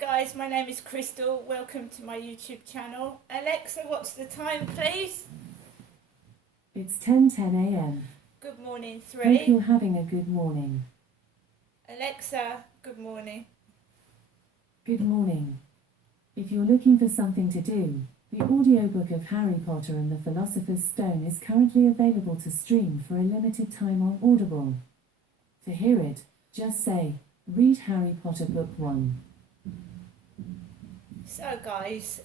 guys, my name is Crystal. Welcome to my YouTube channel. Alexa, what's the time, please? It's 10:10 a.m. Good morning, Hope 3. you're having a good morning. Alexa, good morning. Good morning. If you're looking for something to do, the audiobook of Harry Potter and the Philosopher's Stone is currently available to stream for a limited time on Audible. To hear it, just say, read Harry Potter Book 1. So guys,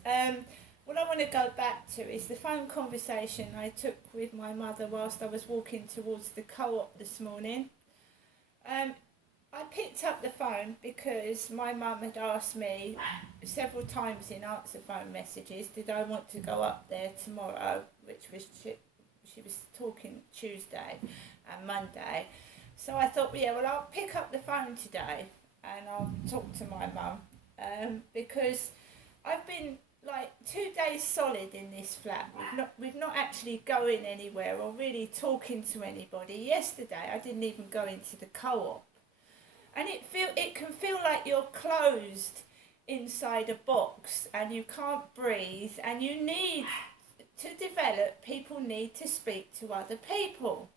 what I want to go back to is the phone conversation I took with my mother whilst I was walking towards the co-op this morning. I picked up the phone because my mum had asked me several times in answer phone messages, did I want to go up there tomorrow, which was she was talking Tuesday and Monday. So I thought, yeah, well, I'll pick up the phone today and I'll talk to my mum because I've been like 2 days solid in this flat. We've not actually going anywhere or really talking to anybody. Yesterday I didn't even go into the co-op. And it can feel like you're closed inside a box and you can't breathe, and you need to develop, people need to speak to other people.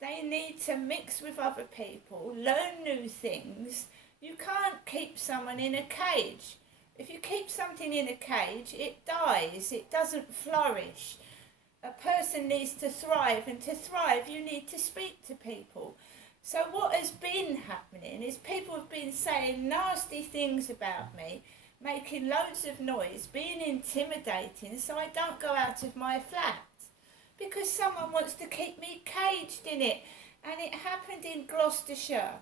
They need to mix with other people, learn new things. You can't keep someone in a cage. If you keep something in a cage, it dies, it doesn't flourish. A person needs to thrive, and to thrive you need to speak to people. So what has been happening is people have been saying nasty things about me, making loads of noise, being intimidating, so I don't go out of my flat because someone wants to keep me caged in it. And it happened in Gloucestershire.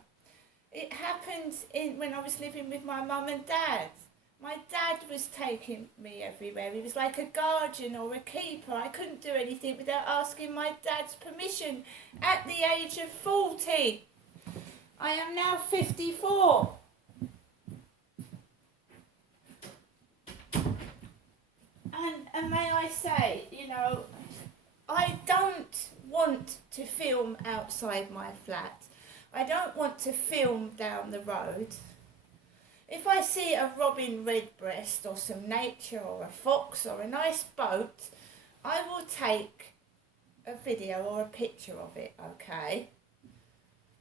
It happened when I was living with my mum and dad. My dad was taking me everywhere. He was like a guardian or a keeper. I couldn't do anything without asking my dad's permission at the age of 40. I am now 54. And may I say, I don't want to film outside my flat. I don't want to film down the road. If I see a robin redbreast or some nature or a fox or a nice boat, I will take a video or a picture of it, okay?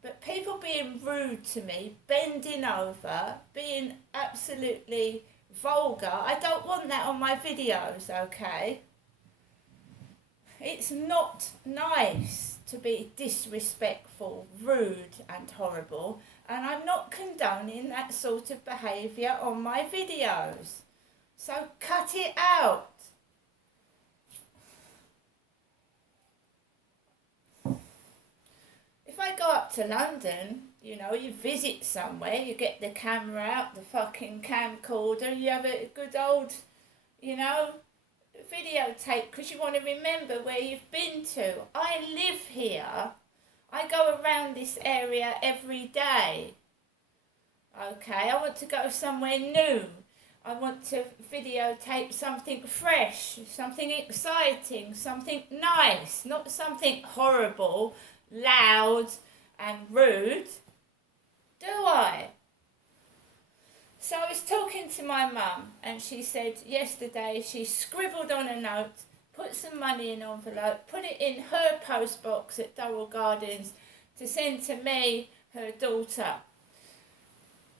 But people being rude to me, bending over, being absolutely vulgar, I don't want that on my videos, okay? It's not nice to be disrespectful, rude and horrible, and I'm not condoning that sort of behaviour on my videos. So cut it out. If I go up to London, you visit somewhere, you get the camera out, the fucking camcorder, you have a good old, videotape because you want to remember where you've been to. I live here. I go around this area every day. Okay, I want to go somewhere new. I want to videotape something fresh, something exciting, something nice, not something horrible, loud and rude. Do I? So I was talking to my mum and she said yesterday she scribbled on a note, put some money in an envelope, put it in her post box at Durrell Gardens to send to me, her daughter.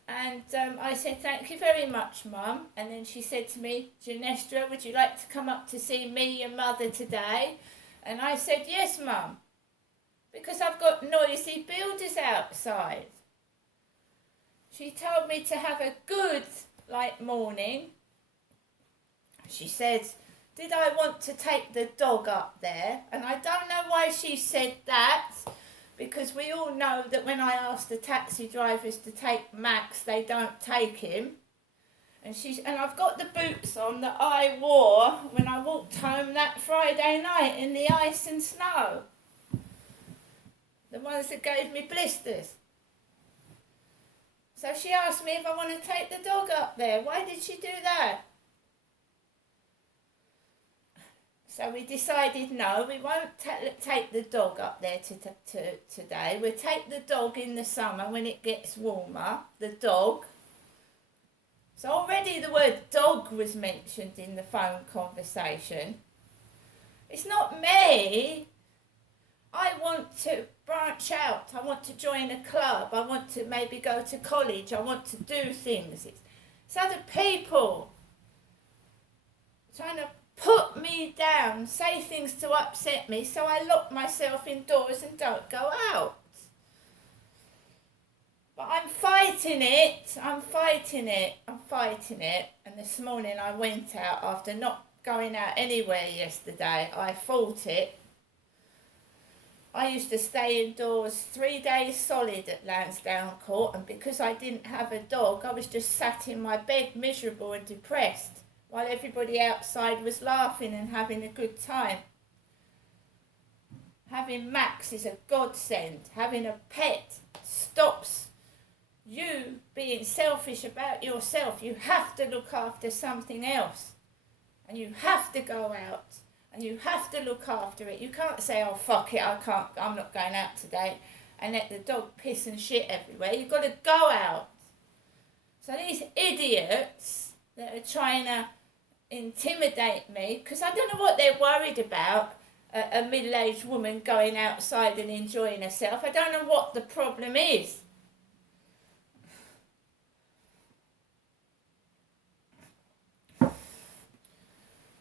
And I said, thank you very much, Mum. And then she said to me, Janestra, would you like to come up to see me, your mother, today? And I said, yes, Mum, because I've got noisy builders outside. She told me to have a good, morning. She said, did I want to take the dog up there? And I don't know why she said that, because we all know that when I ask the taxi drivers to take Max, they don't take him. And I've got the boots on that I wore when I walked home that Friday night in the ice and snow. The ones that gave me blisters. So she asked me if I want to take the dog up there. Why did she do that? So we decided no, we won't take the dog up there today. We'll take the dog in the summer when it gets warmer, the dog. So So already the word dog was mentioned in the phone conversation. It's not me. I want to branch out. I want to join a club. I want to maybe go to college. I want to do things. It's other people trying to put me down, say things to upset me, so I lock myself indoors and don't go out. But I'm fighting it. And this morning I went out after not going out anywhere yesterday. I fought it. I used to stay indoors 3 days solid at Lansdowne Court, and because I didn't have a dog, I was just sat in my bed miserable and depressed while everybody outside was laughing and having a good time. Having Max is a godsend. Having a pet stops you being selfish about yourself. You have to look after something else, and you have to go out, and you have to look after it. You can't say, oh fuck it, I'm not going out today, and let the dog piss and shit everywhere. You've got to go out. So these idiots that are trying to intimidate me, because I don't know what they're worried about, a middle-aged woman going outside and enjoying herself. I don't know what the problem is.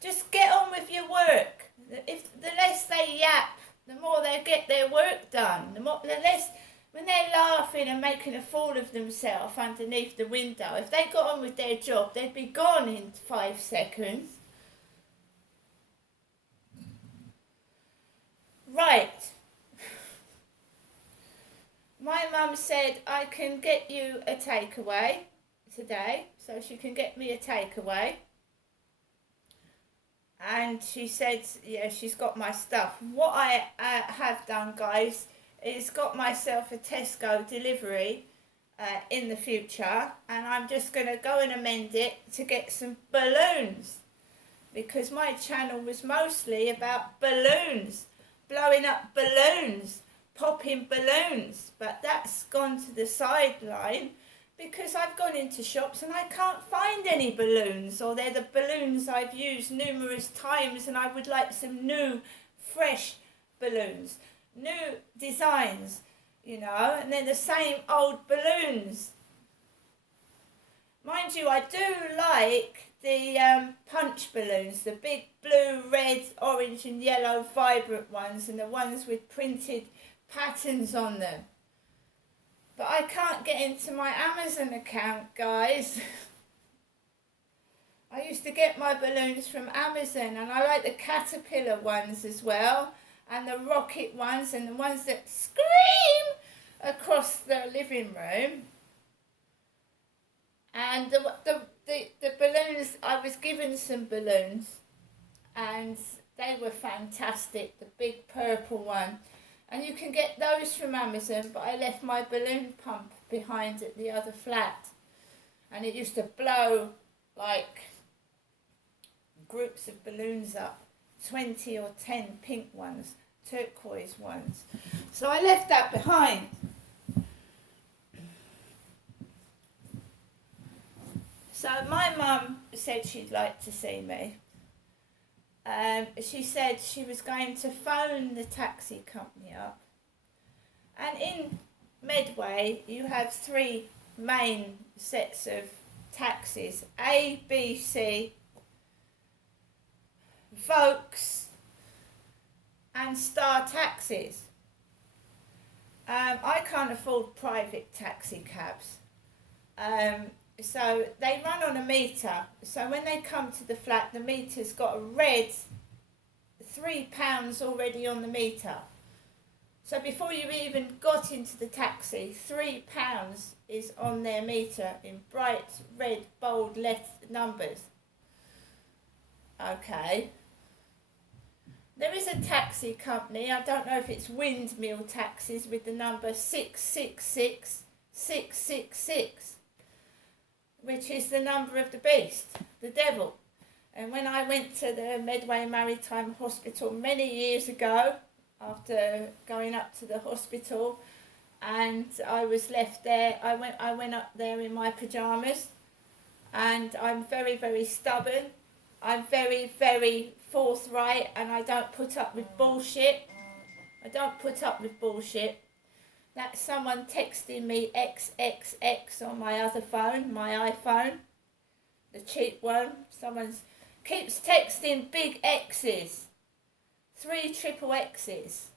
Just get on with your work. If the less they yap, the more they get their work done. The less, when they're laughing and making a fool of themselves underneath the window, if they got on with their job, they'd be gone in 5 seconds. Right. My mum said I can get you a takeaway today, so she can get me a takeaway. And she said, yeah, she's got my stuff. What I have done, guys, is got myself a Tesco delivery in the future, and I'm just going to go and amend it to get some balloons, because my channel was mostly about balloons, blowing up balloons, popping balloons, but that's gone to the sideline because I've gone into shops and I can't find any balloons, or they're the balloons I've used numerous times, and I would like some new, fresh balloons, new designs, you know, and they're the same old balloons. Mind you, I do like the punch balloons, the big blue, red, orange and yellow vibrant ones, and the ones with printed patterns on them. But I can't get into my Amazon account, guys. I used to get my balloons from Amazon, and I like the caterpillar ones as well, and the rocket ones, and the ones that scream across the living room. And the balloons, I was given some balloons, and they were fantastic, the big purple one. And you can get those from Amazon, but I left my balloon pump behind at the other flat. And it used to blow like groups of balloons up, 20 or 10 pink ones, turquoise ones. So I left that behind. So my mum said she'd like to see me. She said she was going to phone the taxi company up. And in Medway, you have 3 main sets of taxis: A, B, C, Vaux, and Star taxis. I can't afford private taxi cabs. So they run on a meter. So when they come to the flat, the meter's got a red £3 already on the meter. So before you even got into the taxi, £3 is on their meter in bright red bold numbers. Okay. There is a taxi company, I don't know if it's Windmill Taxis, with the number 666 666. Which is the number of the beast, the devil. And when I went to the Medway Maritime Hospital many years ago, after going up to the hospital, and I was left there, I went up there in my pyjamas, and I'm very, very stubborn. I'm very, very forthright, and I don't put up with bullshit. I don't put up with bullshit. That's someone texting me XXX on my other phone, my iPhone, the cheap one. Someone keeps texting big X's, 3 triple X's.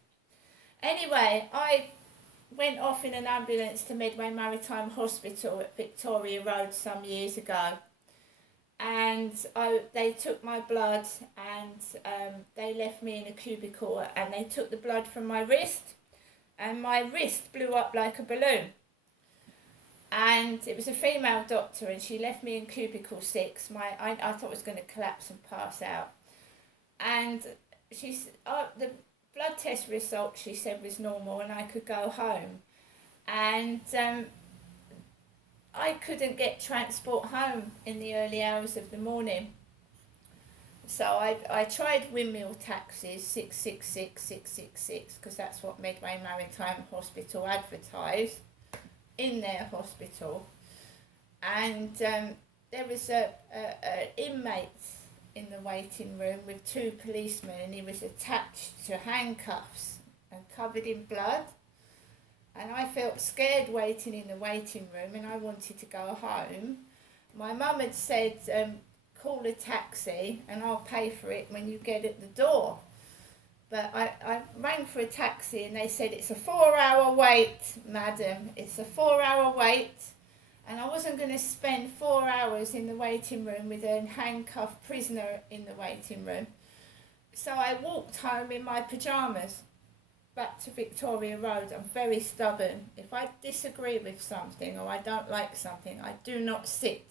Anyway, I went off in an ambulance to Medway Maritime Hospital at Victoria Road some years ago, and they took my blood, and they left me in a cubicle, and they took the blood from my wrist, and my wrist blew up like a balloon. And it was a female doctor, and she left me in cubicle 6. I thought I was going to collapse and pass out. And the blood test result, she said, was normal, and I could go home. And I couldn't get transport home in the early hours of the morning. So I tried windmill taxis, 666, 666, because that's what Medway Maritime Hospital advertised in their hospital. And there was an inmate in the waiting room with 2 policemen, and he was attached to handcuffs and covered in blood. And I felt scared waiting in the waiting room, and I wanted to go home. My mum had said, call a taxi and I'll pay for it when you get at the door. But I rang for a taxi, and they said, it's a 4-hour wait, madam. It's a 4-hour wait. And I wasn't going to spend 4 hours in the waiting room with a handcuffed prisoner in the waiting room. So I walked home in my pyjamas back to Victoria Road. I'm very stubborn. If I disagree with something or I don't like something, I do not sit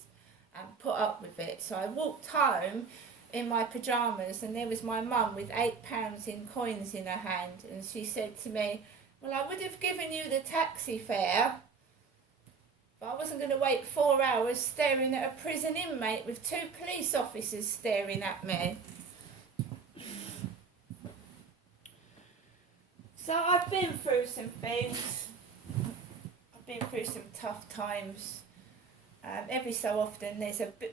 and put up with it. So I walked home in my pyjamas, and there was my mum with £8 in coins in her hand, and she said to me, well, I would have given you the taxi fare, but I wasn't going to wait 4 hours staring at a prison inmate with 2 police officers staring at me. So I've been through some things. I've been through some tough times. Every so often,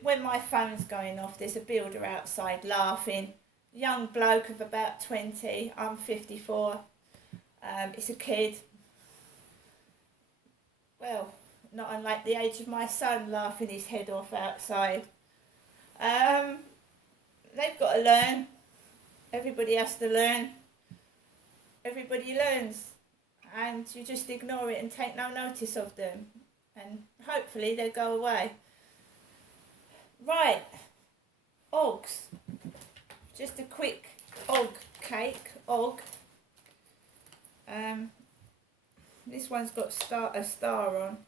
when my phone's going off, there's a builder outside laughing. Young bloke of about 20. I'm 54. It's a kid. Well, not unlike the age of my son, laughing his head off outside. They've got to learn. Everybody has to learn. Everybody learns. And you just ignore it and take no notice of them. And hopefully they go away. Right. Oggs. Just a quick Ogg cake. Ogg. This one's got a star on.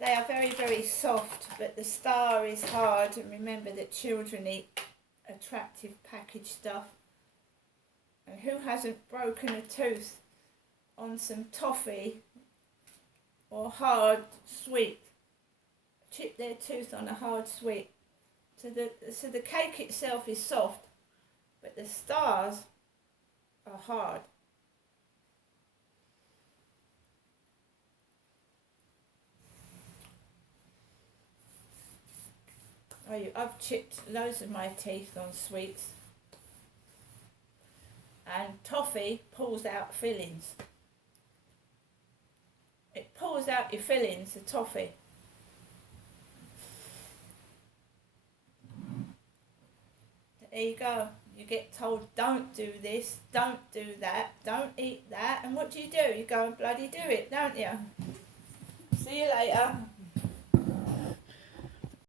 They are very, very soft, but the star is hard. And remember that children eat attractive packaged stuff. And who hasn't broken a tooth on some toffee or hard sweet? Chip their tooth on a hard sweet. So the cake itself is soft, but the stars are hard. I've chipped loads of my teeth on sweets. And toffee pulls out fillings. It pulls out your fillings, the toffee. There you go. You get told, don't do this, don't do that, don't eat that. And what do? You go and bloody do it, don't you? See you later.